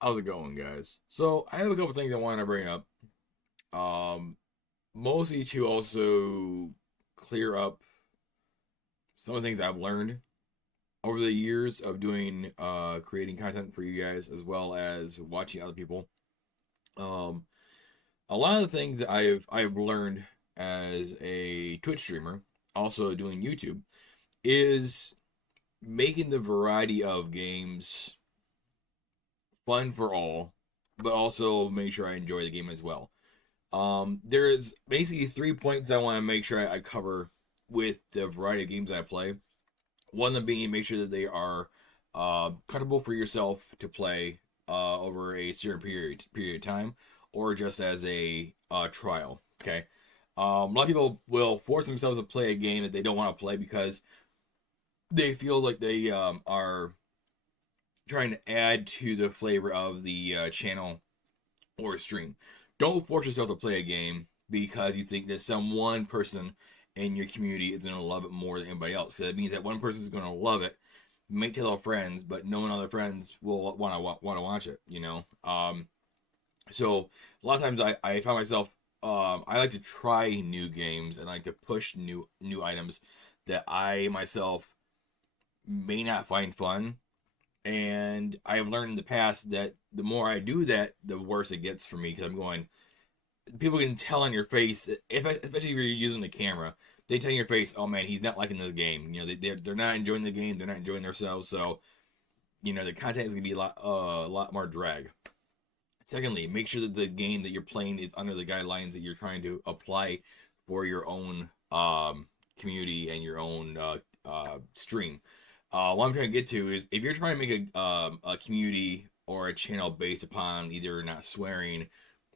How's it going, guys? So I have a couple things I want to bring up. Um, Mostly to also clear up some of the things I've learned over the years of doing creating content for you guys as well as watching other people. Um, a lot of the things that I've learned as a Twitch streamer, also doing YouTube, is making the variety of games fun for all, but also make sure I enjoy the game as well. There's basically 3 points I want to make sure I cover with the variety of games I play. One of them being make sure that they are comfortable for yourself to play over a certain period of time, or just as a trial. Okay. A lot of people will force themselves to play a game that they don't want to play because they feel like they are trying to add to the flavor of the channel or stream. Don't force yourself to play a game because you think that some one person in your community is going to love it more than anybody else. Because that means that one person is going to love it, may tell their friends, but no one other friends will want to watch it. So a lot of times I find myself I like to try new games and I like to push new items that I myself may not find fun, and I have learned in the past that the more I do that, the worse it gets for me because I'm going. People can tell on your face, especially if you're using the camera, they tell in your face, "Oh man, he's not liking this game." They're not enjoying the game. They're not enjoying themselves. So the content is gonna be a lot more drag. Secondly, make sure that the game that you're playing is under the guidelines that you're trying to apply for your own community and your own stream. What I'm trying to get to is if you're trying to make a community or a channel based upon either not swearing,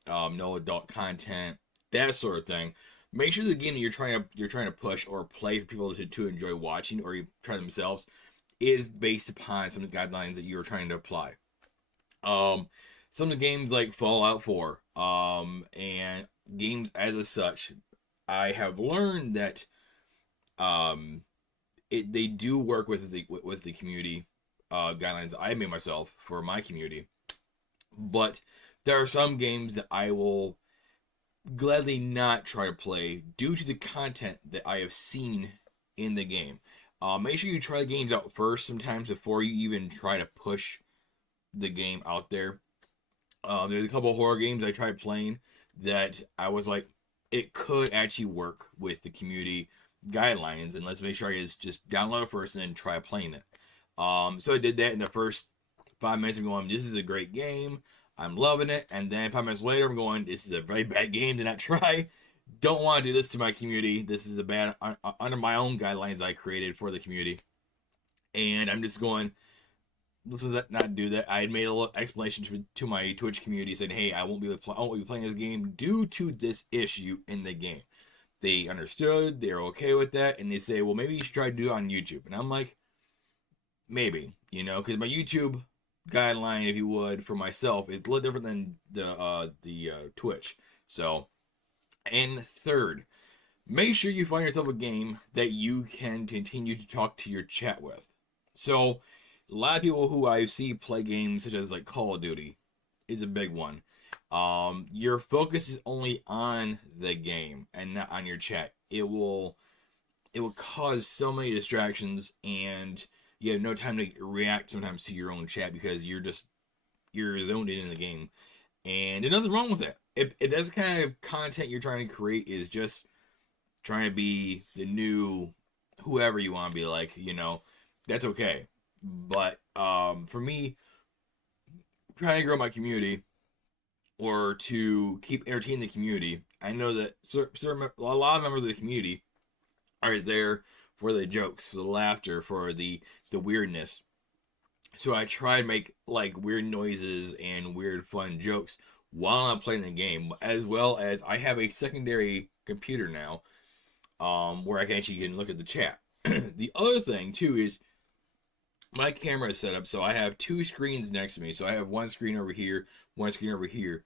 no adult content, that sort of thing. Make sure the game that you're trying to push or play for people to enjoy watching or try themselves is based upon some of the guidelines that you're trying to apply. Um, some of the games like Fallout 4, and games as of such, I have learned that um, they do work with the community guidelines I made myself for my community, but there are some games that I will gladly not try to play due to the content that I have seen in the game. Make sure you try the games out first sometimes before you even try to push the game out there. There's a couple of horror games I tried playing that I was like, it could actually work with the community guidelines, and let's make sure I just download it first and then try playing it. So I did that in the first 5 minutes. I'm going, this is a great game. I'm loving it. And then 5 minutes later, I'm going, this is a very bad game. Do not try. Don't want to do this to my community. This is a bad under my own guidelines I created for the community. And I'm just going, let's not do that. I had made a little explanation to my Twitch community saying, hey, I won't be playing this game due to this issue in the game. They understood. They're okay with that, and they say, well, maybe you should try to do it on YouTube. And I'm like, maybe, because my YouTube guideline, if you would, for myself is a little different than the Twitch. So, and third, make sure you find yourself a game that you can continue to talk to your chat with. So, a lot of people who I see play games such as like Call of Duty is a big one. Your focus is only on the game and not on your chat. It will cause so many distractions, and you have no time to react sometimes to your own chat because you're zoned in the game, and there's nothing wrong with that. If that's the kind of content you're trying to create is just trying to be the new whoever you want to be like, that's okay. But for me, trying to grow my community or to keep entertaining the community, I know that a lot of members of the community are there for the jokes, for the laughter, for the weirdness. So I try to make like weird noises and weird fun jokes while I'm playing the game, as well as I have a secondary computer now, where I can actually can look at the chat. The other thing too is my camera is set up so I have two screens next to me. So I have one screen over here, one screen over here.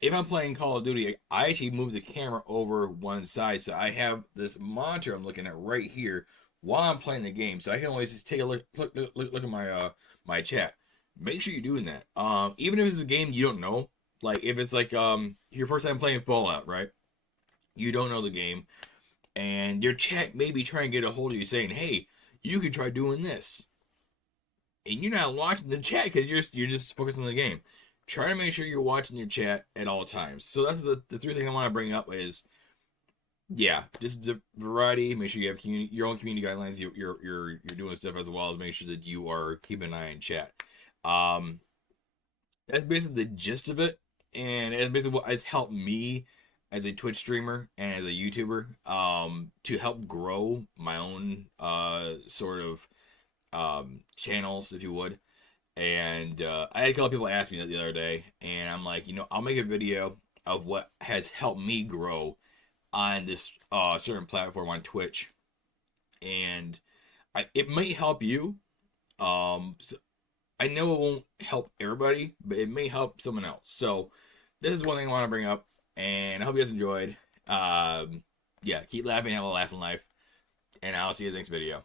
If I'm playing Call of Duty, I actually move the camera over one side, so I have this monitor I'm looking at right here while I'm playing the game. So I can always just take a look at my my chat. make sure you're doing that. Even if it's a game you don't know, like if it's like your first time playing Fallout, right? You don't know the game, and your chat may be trying to get a hold of you saying, "Hey, you could try doing this," and you're not watching the chat because you're just focused on the game. Try to make sure you're watching your chat at all times. So that's the three things I want to bring up is, yeah, just the variety. Make sure you have your own community guidelines. You're doing stuff as well as make sure that you are keeping an eye on chat. Um, that's basically the gist of it, and it's basically what has helped me as a Twitch streamer and as a YouTuber, to help grow my own sort of channels, if you would. And I had a couple people ask me that the other day, and I'm like, I'll make a video of what has helped me grow on this certain platform on Twitch, and it might help you. So I know it won't help everybody, but it may help someone else. So this is one thing I want to bring up, and I hope you guys enjoyed. Yeah, keep laughing, have a laugh in life, and I'll see you in the next video.